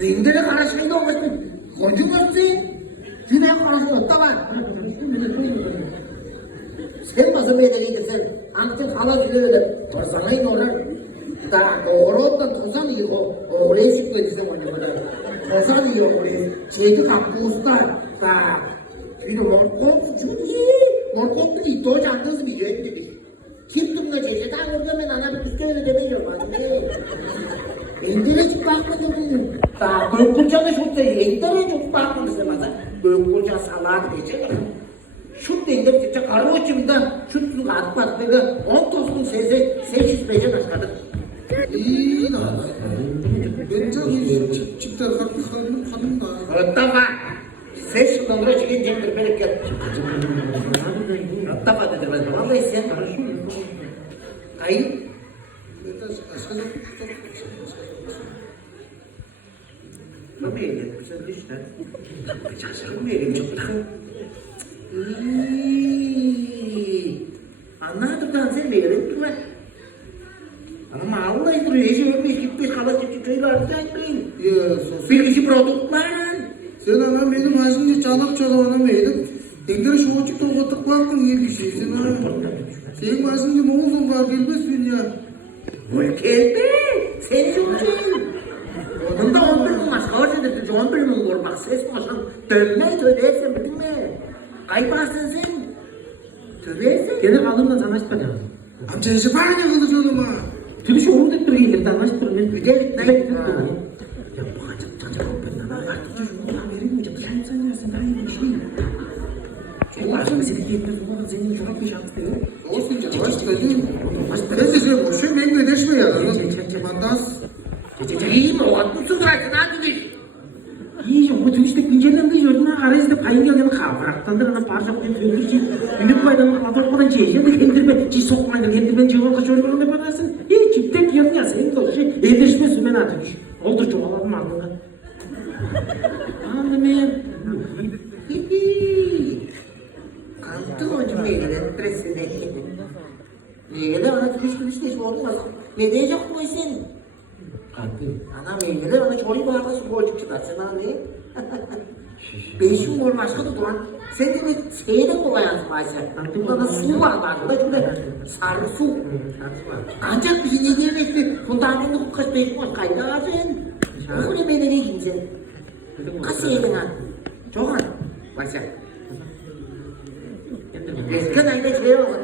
Neyimdere karışmaydı olmasın. Koydun nasıl? Yine karışma otta var. Sen nasıl bedeliydi sen? Anlatın hala söyle. Torsana orar. Da doğru ottan torsan iyi o. Oraya çıkmadı sen oynamadan. Torsan iyi oraya. Şeydi kapı usta. Da. Bir morkop çok iyi. Morkop da iyi. Doğru andınız bir yön demiş. Kim tumla çeşit? Ha orada ben ana bir üstü öyle demiyorum. Endere hiç bakmadım dedim. Da Gökkurca da çok da endere çok bakmadım sen. Gökkurca salak diyecek. Şut deyince çıkacak arı uçumda şut su atmak dedi. 10 tostun sesi 8 bece başladı. İyi da. Ben çok iyi çıktı kadın da. Öttama. Ses şundan sonra çıkınca bir belki. Öttama dedi ben. Vallahi sen karışıyorsun. Ay. Nó mê này, sao biết đấy? Chả sao mê này chụp thằng. Anladıktan sen verin mi? Ama Allah itu rezil bir gitmiş kalan çocuklar zaten. Bir kişi produktlar. Sen ana benim ağzımda çalap ana benim. Engel şu açıkta oturup bakın iyi bir şey. Sen ana. Senin ağzında ne oldu var bilmezsin ya. Ülkede sen çok Onda 11 bin maskara dedi, 11 bin vurmak ses başkan. Dönme tövbe bildin mi? Kayparsın sen. Tövbe Gene kalımla tanışmadı. Amca işi bana ne kıldı canım ha? Tülü şu orada duruyor yerden tanıştırın. bir de ne? Ya bu kaçak ben artık çocukluğuna verir mi? Sen yersin ben bir şey. Çok aşkına seni gitmez olan senin çorap bir şans diyor. Olsun canım aşk dedim. Ben size boşum ben de deşme ya. Mandas. İyi mi o? Mutsuz bıraktın ha dedi. İyi o tüyüşte güncellen de gördüm ha. Arayızda payın geldiğini kavraktandır. Ana parça koyun tüyündür ki. Ünlük baydanın adormadan çeşen de kendirme. Çiğ sokmayın. Kendirmen cıvırda çorbalarını yaparsın. Hiç çiptek yarın ya. Senin de o şey. Evleşme sümen artık. Oldur çoğaladım ardından. Anlamayın. Kantı hocam meyveden presidenti. Meyvede ona kılıç ne olmaz. Ne diyecek bu sen? Ana meyvede ona çoğu bağlı şu bolcuk çıkarsın abi. Beşim olmaz kadar duran. Sen de bir şeyde koyarsın Ayşe. Burada da su var burada. Şurada sarı su. Ancak bir ne diyemezsin. Bundan ben de bu kaç beşim var. Kaydı ağacın. Bu ne bedene giyeceksin? Kaç yedin ha? Çok ha. Ayşe. Eskiden ayda şey oldu.